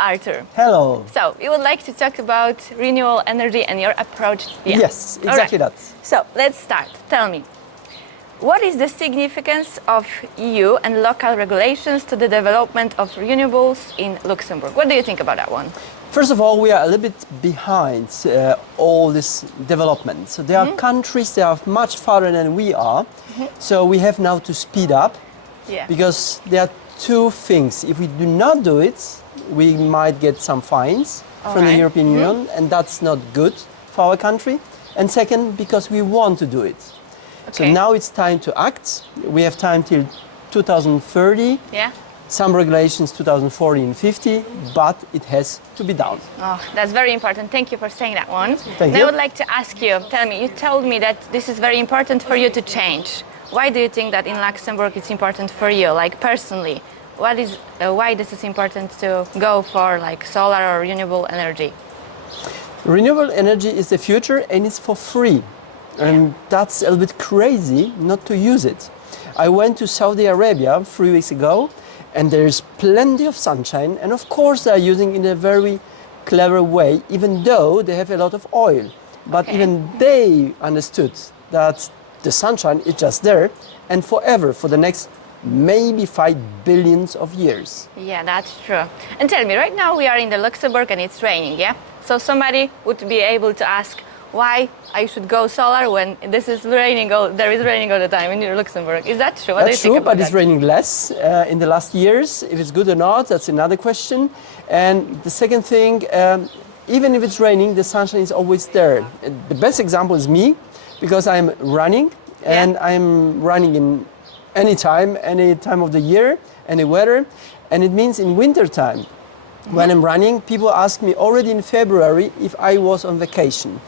Artur. Hello. So, you would like to talk about renewable energy and your approach? Yeah. Yes, exactly that. So, let's start. Tell me, what is the significance of EU and local regulations to the development of renewables in Luxembourg? What do you think about that one? First of all, we are a little bit behind all this development. So there are countries that are much farther than we are. So we have now to speed up because there are two things. If we do not do it, we might get some fines from the European Union, and that's not good for our country. And second, because we want to do it. So now it's time to act. We have time till 2030. Yeah. Some regulations 2040 and 50, but it has to be done. Oh, that's very important. Thank you for saying that one. Thank you. I would like to ask you, tell me, you told me that this is very important for you to change. Why do you think that in Luxembourg it's important for you, like personally? Why this is important to go for like solar or renewable energy? Renewable energy is the future and it's for free. And that's a little bit crazy not to use it. I went to Saudi Arabia 3 weeks ago, and there's plenty of sunshine, and of course they are using it in a very clever way, even though they have a lot of oil. But even they understood that the sunshine is just there and forever, for the next maybe 5 billion of years. Yeah, that's true. And tell me, right now we are in the Luxembourg and it's raining, yeah? So somebody would be able to ask why I should go solar when there is raining all the time in Luxembourg. Is that true? What do you think about but it's raining less in the last years. If it's good or not, that's another question. And the second thing, even if it's raining, the sunshine is always there. The best example is me, because I'm running, and I'm running in any time of the year, any weather. And it means in winter time, when I'm running, people ask me already in February if I was on vacation.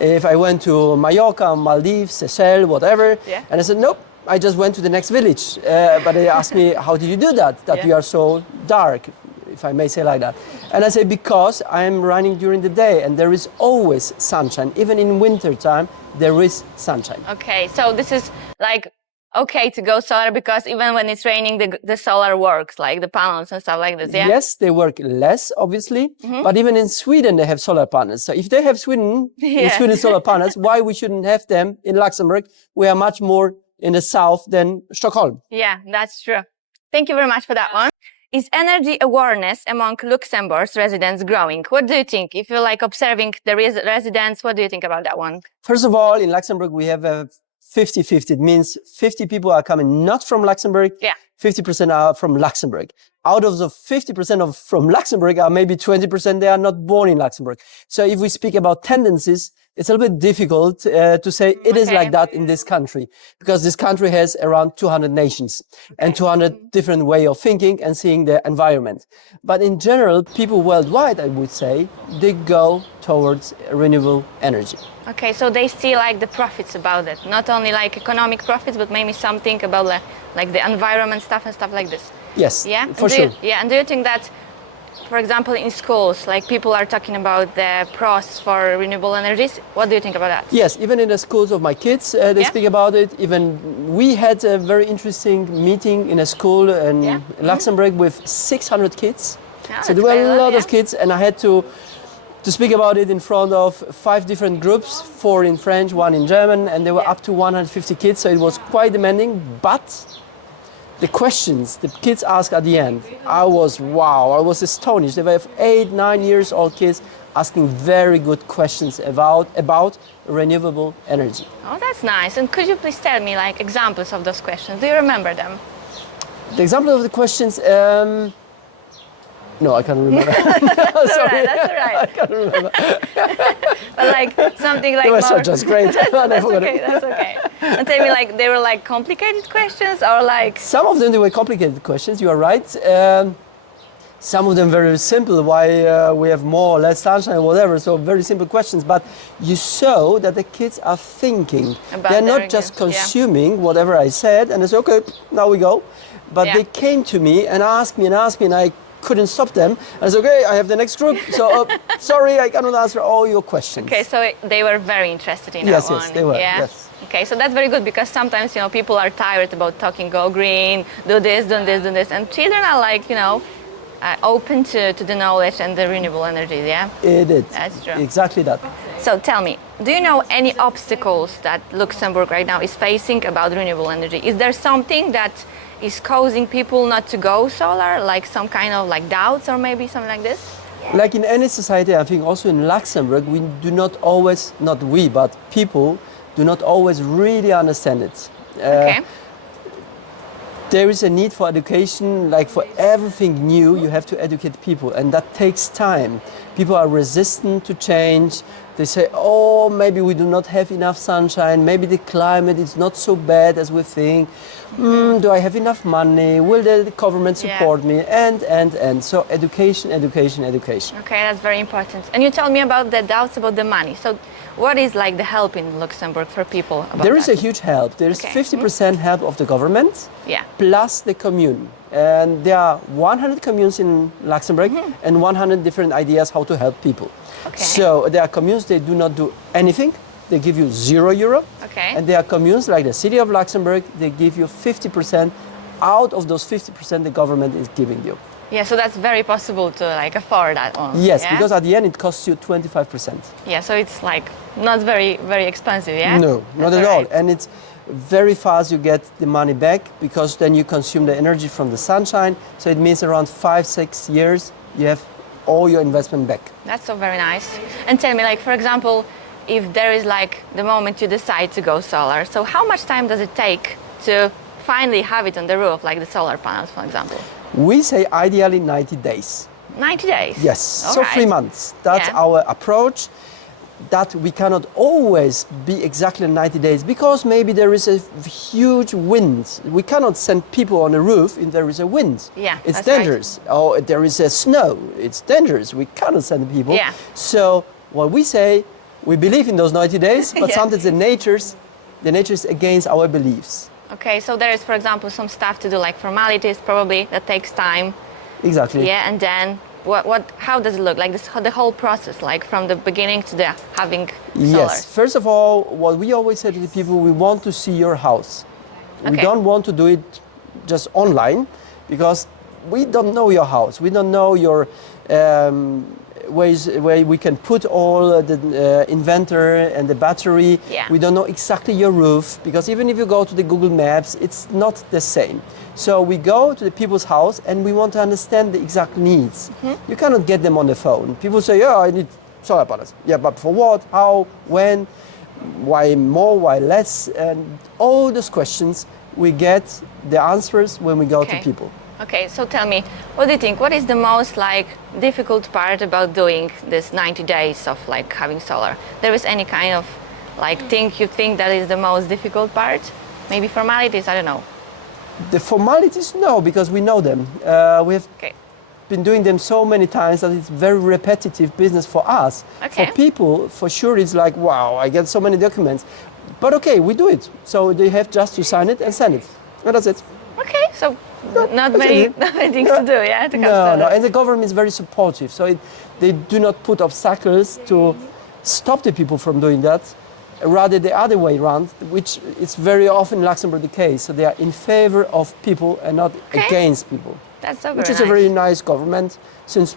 If I went to Mallorca, Maldives, Seychelles, whatever. And I said, nope, I just went to the next village. But they asked me, how did you do that? That we are so dark, if I may say like that. And I say, because I'm running during the day and there is always sunshine. Even in winter time, there is sunshine. Okay, so this is like okay to go solar because even when it's raining, the solar works, like the panels and stuff like this, yeah? Yes, they work less, obviously, but even in Sweden, they have solar panels. So if they have Sweden solar panels, why we shouldn't have them in Luxembourg? We are much more in the south than Stockholm. Yeah, that's true. Thank you very much for that one. Is energy awareness among Luxembourg's residents growing? What do you think? If you're like observing the residents, what do you think about that one? First of all, in Luxembourg, we have a 50-50. It means 50 people are coming not from Luxembourg, 50% are from Luxembourg. Out of the 50% from Luxembourg are maybe 20% they are not born in Luxembourg. So if we speak about tendencies, it's a little bit difficult to say it is like that in this country, because this country has around 200 nations and 200 different way of thinking and seeing the environment. But in general, people worldwide, I would say, they go towards renewable energy. Okay, so they see like the profits about it, not only like economic profits, but maybe something about like the environment stuff and stuff like this. Yes, yeah, for sure. And do you think that, for example, in schools, like people are talking about the pros for renewable energies? What do you think about that? Yes, even in the schools of my kids, they speak about it. Even we had a very interesting meeting in a school in Luxembourg with 600 kids. Yeah, so there were a lot of kids, and I had to speak about it in front of 5 different groups, 4 in French, 1 in German, and there were up to 150 kids, so it was quite demanding. But the questions the kids asked at the end, I was astonished. They were 8, 9 years old kids asking very good questions about renewable energy. Oh, that's nice. And could you please tell me like examples of those questions? Do you remember them? The example of the questions, no, I can't remember. Sorry. That's all right. I can't remember. But like something like they were more... just great. That's okay. And tell me, like, they were like complicated questions or like... Some of them, they were complicated questions, you are right. Some of them very simple, why we have more or less sunshine or whatever, so very simple questions. But you saw that the kids are thinking. They're not just consuming whatever I said and they say, okay, now we go. But they came to me and asked me, and I couldn't stop them. I said, okay, I have the next group, so sorry, I cannot answer all your questions. Okay, so they were very interested in that one. Yes, they were, yes. Okay, so that's very good, because sometimes, people are tired about talking, go green, do this, and children are like, open to the knowledge and the renewable energy, yeah? It is. That's true. Exactly that. So tell me, do you know any obstacles that Luxembourg right now is facing about renewable energy? Is there something that is causing people not to go solar, like some kind of like doubts or maybe something like this? Like in any society, I think also in Luxembourg, we do not always, not we, but people do not always really understand it. Okay. There is a need for education, like for everything new, you have to educate people, and that takes time. People are resistant to change. They say, oh, maybe we do not have enough sunshine, maybe the climate is not so bad as we think. Do I have enough money? Will the government support me? And. So education, education, education. Okay, that's very important. And you tell me about the doubts about the money. So what is like the help in Luxembourg for people about There is that? a huge help. There is Okay. 50% help of the government, Yeah. plus the commune. And there are 100 communes in Luxembourg and 100 different ideas how to help people. Okay. So there are communes, they do not do anything. They give you €0. Okay. And there are communes like the city of Luxembourg, they give you 50%. Out of those 50%, the government is giving you. Yeah, so that's very possible to like afford that one. Yes, yeah? because at the end it costs you 25%. Yeah, so it's like not very, very expensive, yeah? No, not That's at all. alright. And it's very fast you get the money back because then you consume the energy from the sunshine. So it means around 5-6 years you have all your investment back. That's so very nice. And tell me, like, for example, if there is like the moment you decide to go solar, so how much time does it take to finally have it on the roof, like the solar panels, for example? We say ideally 90 days. 90 days? Yes, All so right. 3 months. That's Yeah. our approach. That we cannot always be exactly 90 days because maybe there is a huge wind. We cannot send people on a roof if there is a wind. Yeah, it's that's right. dangerous. Or there is a snow. It's dangerous. We cannot send people. Yeah. So what we say, we believe in those 90 days, but Yeah. sometimes the nature is against our beliefs. Okay, so there is, for example, some stuff to do, like formalities, probably that takes time. Exactly. Yeah, and then how does it look like the whole process, like from the beginning to the having solar? Yes. First of all, what we always say to the people, we want to see your house. We Okay. don't want to do it just online because we don't know your house. We don't know your ways where we can put all the inventor and the battery. Yeah. We don't know exactly your roof because even if you go to the Google Maps, it's not the same. So we go to the people's house and we want to understand the exact needs. You cannot get them on the phone. People say, yeah, I need solar panels. Yeah, but for what? How? When? Why more? Why less? And all those questions, we get the answers when we go Okay. to people. Okay, so tell me, what do you think? What is the most like difficult part about doing this 90 days of like having solar? There is any kind of like thing you think that is the most difficult part? Maybe formalities, I don't know. The formalities, no, because we know them. We have Okay. been doing them so many times that it's very repetitive business for us. Okay. For people, for sure, it's like, wow, I get so many documents. But okay, we do it. So they have just to sign it and send it. And that's it. Okay, so not that's many, it. not many things to do, yeah? To No, consider. no, and the government is very supportive. So they do not put obstacles to stop the people from doing that. Rather the other way around, which is very often in Luxembourg the case. So they are in favor of people and not Okay. against people, That's so which very is a nice. very nice government since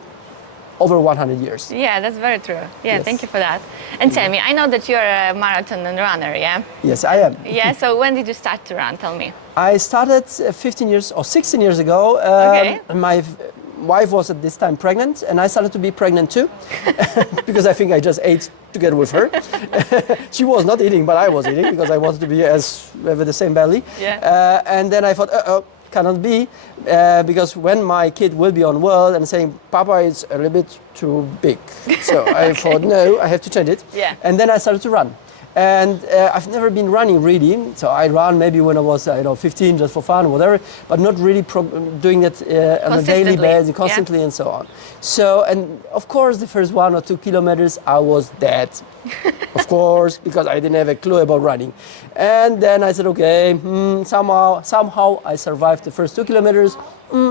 over 100 years. Yeah, that's very true. Yeah, Yes. thank you for that. And tell me, I know that you're a marathon runner, yeah? Yes, I am. Yeah, so when did you start to run? Tell me. I started 15 years or 16 years ago. Okay. My wife was at this time pregnant, and I started to be pregnant too, because I think I just ate together with her. She was not eating, but I was eating because I wanted to be with the same belly. Yeah. And then I thought, cannot be, because when my kid will be on world and saying, Papa is a little bit too big. So I thought, no, I have to change it. Yeah. And then I started to run. And I've never been running really, so I ran maybe when I was 15 just for fun or whatever, but not really doing it on a daily Consistently, basis, constantly and so on. So, and of course the first 1 or 2 kilometers I was dead, of course, because I didn't have a clue about running. And then I said, okay, somehow I survived the first 2 kilometers,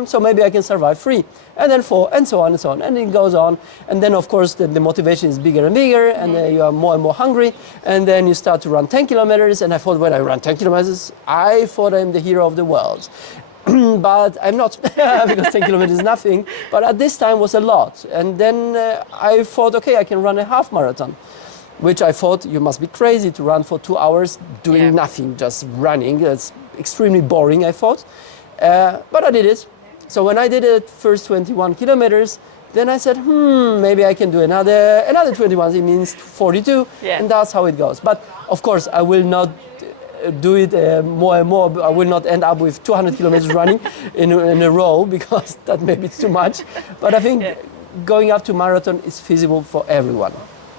so maybe I can survive 3, and then 4, and so on and so on, and it goes on. And then of course the motivation is bigger and bigger, and you are more and more hungry, and then you start to run 10 kilometers, and I thought when I ran 10 kilometers, I thought I'm the hero of the world. but I'm not because 10 kilometers is nothing. But at this time was a lot. And then I thought, okay, I can run a half marathon, which I thought you must be crazy to run for 2 hours doing nothing, just running. That's extremely boring, I thought. But I did it. So when I did it first 21 kilometers, then I said, maybe I can do another 21. It means 42, and that's how it goes. But of course, I will not do it more and more. I will not end up with 200 kilometers running in a row because that maybe it's too much. But I think going up to marathon is feasible for everyone.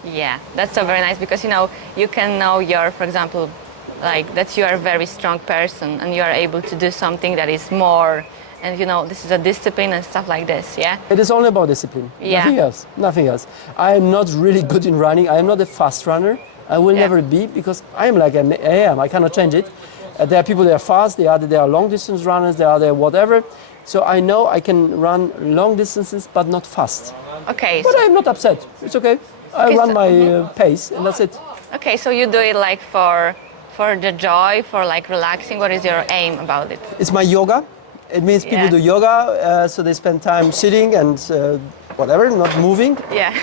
Yeah, that's so very nice because you can know for example, like that you are a very strong person and you are able to do something that is more. And this is a discipline and stuff like this, yeah? It is only about discipline, nothing else. I am not really good in running. I am not a fast runner. I will never be because I am like I am. I cannot change it. There are people that are fast, there are long distance runners, there are whatever. So I know I can run long distances, but not fast. Okay. But I'm not upset. It's okay. I run my pace and that's it. Okay, so you do it like for the joy, for like relaxing. What is your aim about it? It's my yoga. It means people do yoga, so they spend time sitting and whatever, not moving. Yeah.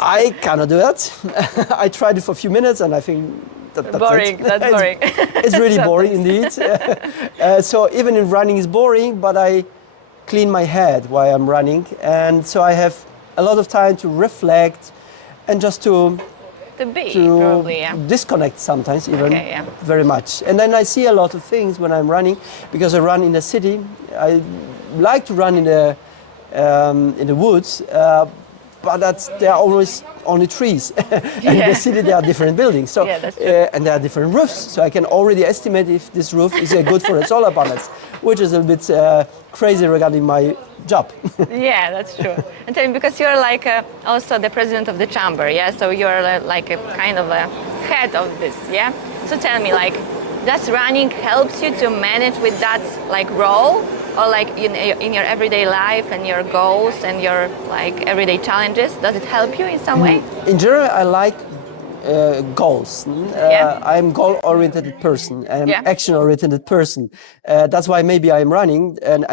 I cannot do that. I tried it for a few minutes and I think that's boring. it. That's boring. It's really boring indeed. So even in running is boring, but I clean my head while I'm running. And so I have a lot of time to reflect and just to probably, disconnect sometimes even very much. And then I see a lot of things when I'm running because I run in the city. I like to run in the woods, but there are always only trees. In the city there are different buildings, so and there are different roofs. So I can already estimate if this roof is good for the solar panels, which is a bit crazy regarding my job. Yeah, that's true. And tell me, because you're like also the president of the chamber, so you're like a kind of a head of this, So tell me, like, does running helps you to manage with that like role, or like in your everyday life and your goals and your like everyday challenges? Does it help you in some way? In general, I like goals. I'm a goal-oriented person. I'm action-oriented person. That's why maybe I'm running, and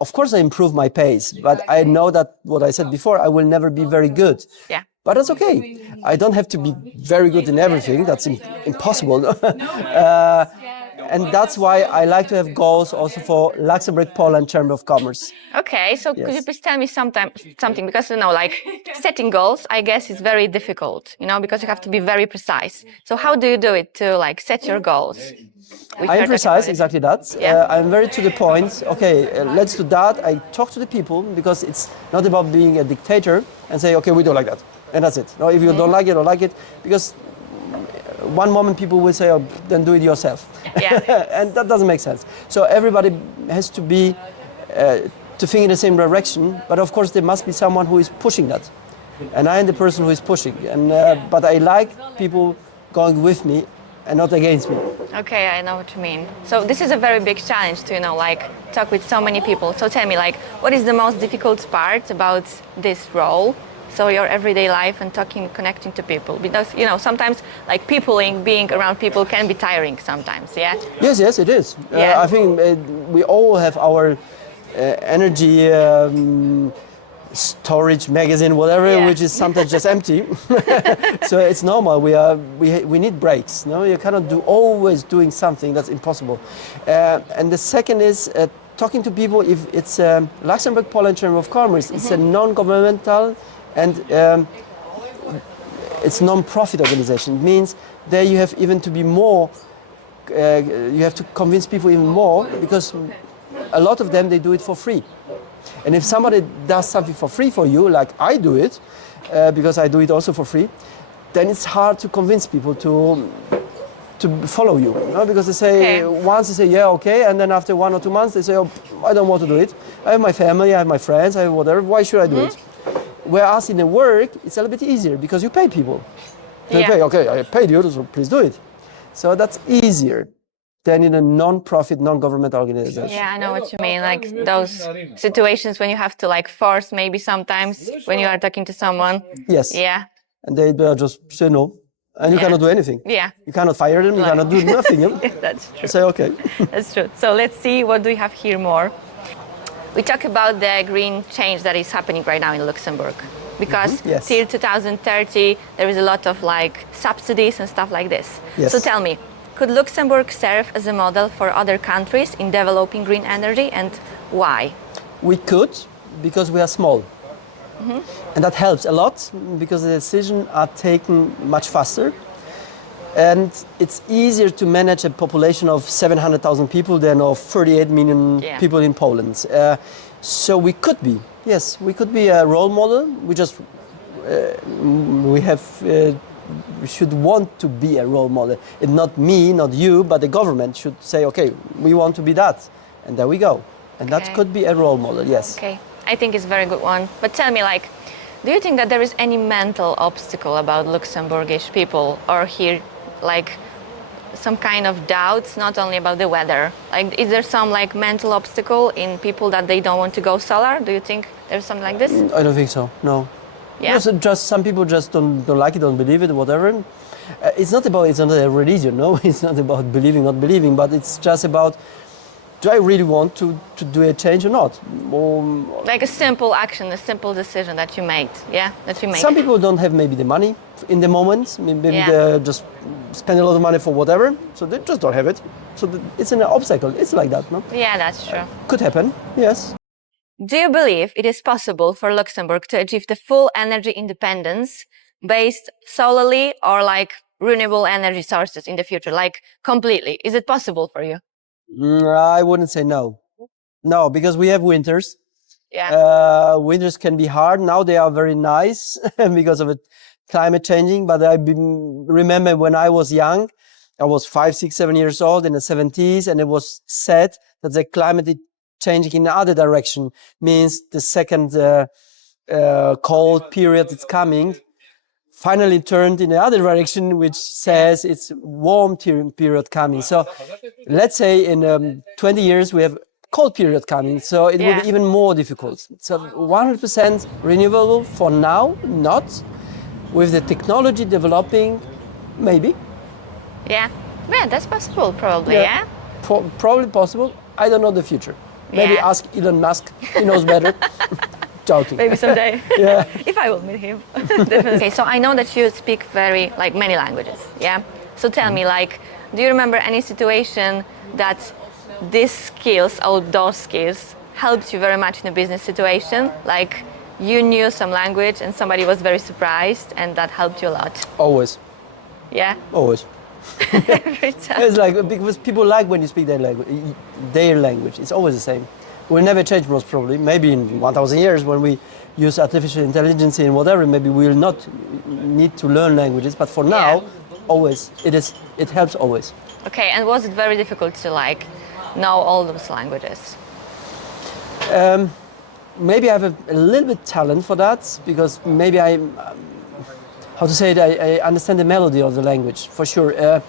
of course, I improve my pace. But I know that what I said before, I will never be very good. Yeah. But that's okay. I don't have to be very good in everything. That's impossible. And that's why I like to have goals also for Luxembourg Chamber of Commerce. Okay, so could you please tell me something, because like setting goals, I guess, is very difficult, because you have to be very precise. So how do you do it to like set your goals? I'm precise, exactly that. I'm very to the point. Okay, let's do that. I talk to the people because it's not about being a dictator and say, okay, we do like that, and that's it. No, if you don't like it, because one moment people will say, oh, then do it yourself. And that doesn't make sense. So everybody has to be, to think in the same direction, but of course there must be someone who is pushing that. And I am the person who is pushing. And but I like people going with me and not against me. Okay, I know what you mean. So this is a very big challenge to, like talk with so many people. So tell me, like, what is the most difficult part about this role? So your everyday life and connecting to people, because sometimes like being around people can be tiring sometimes. Yes, it is. I think we all have our energy storage magazine, whatever, which is sometimes just empty. So it's normal. We need breaks. No, you cannot always doing something. That's impossible. And the second is talking to people. If it's Luxembourg Chamber of Commerce, it's a non-governmental and it's non-profit organization. It means there you have even to be more. You have to convince people even more because a lot of them they do it for free. And if somebody does something for free for you, like I do it, because I do it also for free, then it's hard to convince people to follow you. Because they say, once they say, yeah, okay, and then after 1 or 2 months they say, oh, I don't want to do it. I have my family, I have my friends, I have whatever, why should I do it? Whereas in the work, it's a little bit easier because you pay people. They pay, okay, I paid you, so please do it. So that's easier than in a non-profit, non-government organization. Yeah, I know what you mean. Like those situations when you have to like force maybe sometimes when you are talking to someone. Yes. Yeah. And they just say no. and you cannot do anything. Yeah. You cannot fire them, you Like- cannot do nothing. That's true. Say, okay. That's true. So let's see what do we have here more. We talk about the green change that is happening right now in Luxembourg because Yes. till 2030 there is a lot of like subsidies and stuff like this. Yes. So tell me, could Luxembourg serve as a model for other countries in developing green energy, and why? We could, because we are small. And that helps a lot because the decisions are taken much faster. And it's easier to manage a population of 700,000 people than of 38 million Yeah. people in Poland. So we could be, yes, we could be a role model. We should want to be a role model. It's not me, not you, but the government should say, okay, we want to be that. And there we go. And that Okay. could be a role model, yes. Okay, I think it's a very good one. But tell me, like, do you think that there is any mental obstacle about Luxembourgish people, or here, like, some kind of doubts, not only about the weather? Like, is there some like mental obstacle in people that they don't want to go solar? Do you think there's something like this? I don't think so, no. Yeah. Just some people just don't like it, don't believe it, whatever. It's not a religion, no. It's not about believing, not believing, but it's just about, do I really want to do a change or not? Like a simple action, a simple decision that you made, yeah, that you make. Some people don't have maybe the money in the moment. Maybe Yeah. they just spend a lot of money for whatever, so they just don't have it. So it's an obstacle. It's like that, no? Yeah, that's true. Could happen, yes. Do you believe it is possible for Luxembourg to achieve the full energy independence based solely or like renewable energy sources in the future, like completely? Is it possible for you? I wouldn't say no. No, because we have winters. Yeah. Winters can be hard. Now they are very nice because of it, climate changing. But remember when I was young, I was 5, 6, 7 years old in the 70s, and it was said that the climate is changing in the other direction. Means the second cold period is coming. Finally turned in the other direction, which says it's warm period coming. So let's say in 20 years we have cold period coming, so it will Yeah. be even more difficult. So 100% renewable for now, not. With the technology developing, maybe. Yeah. Yeah, that's possible probably, yeah? Probably possible. I don't know the future. Maybe Yeah. ask Elon Musk, he knows better. Joking. Maybe someday. Yeah. If I will meet him. Definitely. Okay, so I know that you speak many languages, yeah? So tell me, like, do you remember any situation that these skills, or those skills, helped you very much in a business situation? Like, you knew some language and somebody was very surprised and that helped you a lot. Always. Yeah? Always. Every time. It's like, because people like when you speak their language. It's always the same. Will never change, most probably. Maybe in 1,000 years, when we use artificial intelligence and whatever, maybe we will not need to learn languages. But for now, always, it helps always. Okay, and was it very difficult to like know all those languages? Maybe I have a little bit talent for that, because maybe I understand the melody of the language, for sure.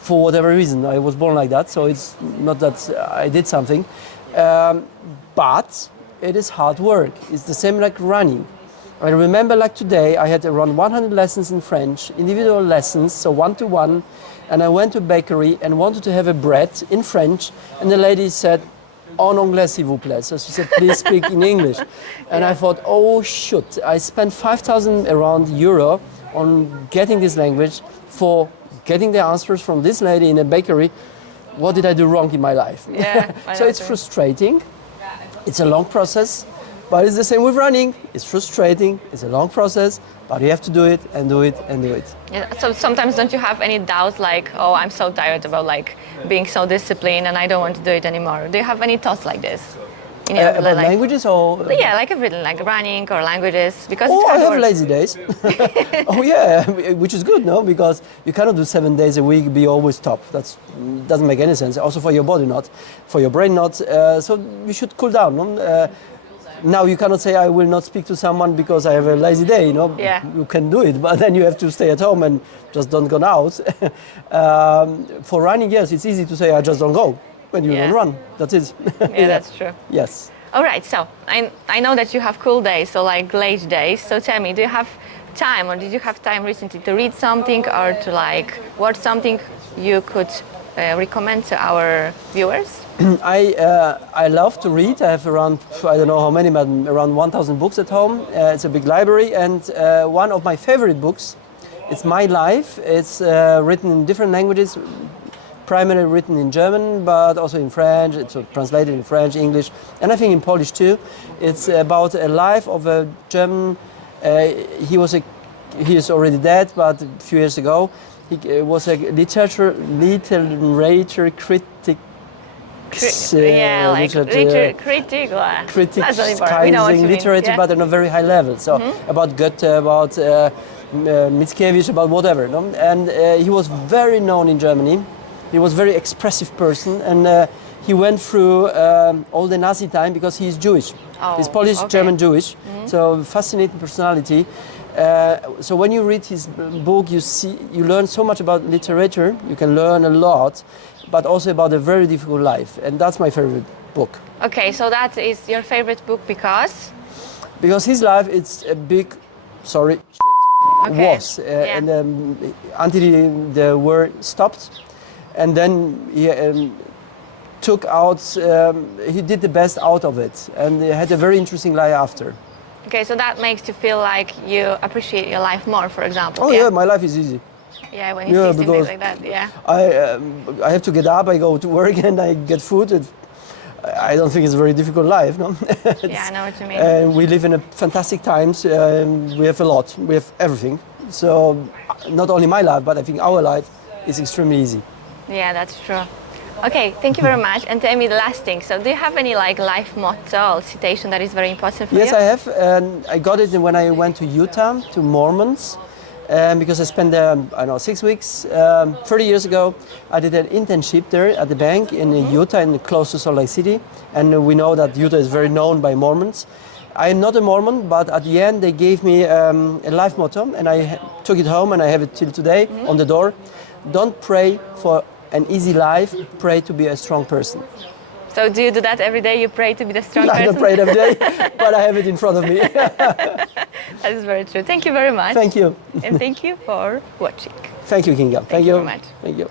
For whatever reason, I was born like that, so it's not that I did something. But it is hard work. It's the same like running. I remember like today, I had around 100 lessons in French, individual lessons, so one-to-one, and I went to a bakery and wanted to have a bread in French, and the lady said, en anglais s'il vous plaît. So she said, please speak in English. And I thought, oh shoot, I spent 5,000 around euro on getting this language for getting the answers from this lady in a bakery. What did I do wrong in my life? Yeah, So it's frustrating. It's a long process, but it's the same with running. It's frustrating. It's a long process, but you have to do it and do it and do it. Yeah, so sometimes don't you have any doubts like, oh, I'm so tired about like being so disciplined and I don't want to do it anymore? Do you have any thoughts like this? About languages or? Yeah, like everything, like running or languages, because Oh, it's I hard have work. lazy days. Oh yeah, which is good, no? Because you cannot do 7 days a week, be always top. That doesn't make any sense. Also for your body not, for your brain not. So you should cool down. No? Now you cannot say I will not speak to someone because I have a lazy day. You know, Yeah. you can do it, but then you have to stay at home and just don't go out. For running, yes, it's easy to say I just don't go when you Yeah. don't run. That's it. Yeah, that's true. Yes. All right, so I know that you have cool days, so like lazy days. So tell me, do you have time, or did you have time recently to read something or to like watch something you could recommend to our viewers? I love to read. I have around, I don't know how many, but around 1,000 books at home. It's a big library, and one of my favorite books, it's My Life. It's written in different languages, primarily written in German, but also in French. It's translated in French, English, and I think in Polish too. It's about a life of a German. He is already dead, but a few years ago, he was a literature critic. Criticizing literature, but on a very high level. So about Goethe, about Mickiewicz, about whatever. No? And he was very known in Germany. He was a very expressive person, and he went through all the Nazi time because he's Jewish. He's Polish, German, Jewish. So fascinating personality. So when you read his book, you learn so much about literature. You can learn a lot, but also about a very difficult life, and that's my favorite book. Okay, so that is your favorite book because? Because his life, it's a big, shit. Okay. Was and until the war stopped, and then he took out. He did the best out of it, and he had a very interesting life after. Okay, so that makes you feel like you appreciate your life more, for example. Oh yeah, my life is easy. Yeah, when you see things like that, yeah. I have to get up, I go to work, and I get food. I don't think it's a very difficult life, no? Yeah, I know what you mean. We live in a fantastic times. We have a lot. We have everything. So not only my life, but I think our life is extremely easy. Yeah, that's true. Okay, thank you very much. And tell me the last thing. So do you have any like life motto or citation that is very important for you? Yes, I have. And I got it when I went to Utah, to Mormons. Because I spent there, 6 weeks. 30 years ago, I did an internship there at the bank in Utah, close to Salt Lake City. And we know that Utah is very known by Mormons. I am not a Mormon, but at the end they gave me a life motto, and I took it home, and I have it till today on the door. Don't pray for an easy life, pray to be a strong person. So do you do that every day? You pray to be the strong person? I don't pray it every day, but I have it in front of me. That is very true. Thank you very much. Thank you. And thank you for watching. Thank you, Kinga. Thank you very much. Thank you.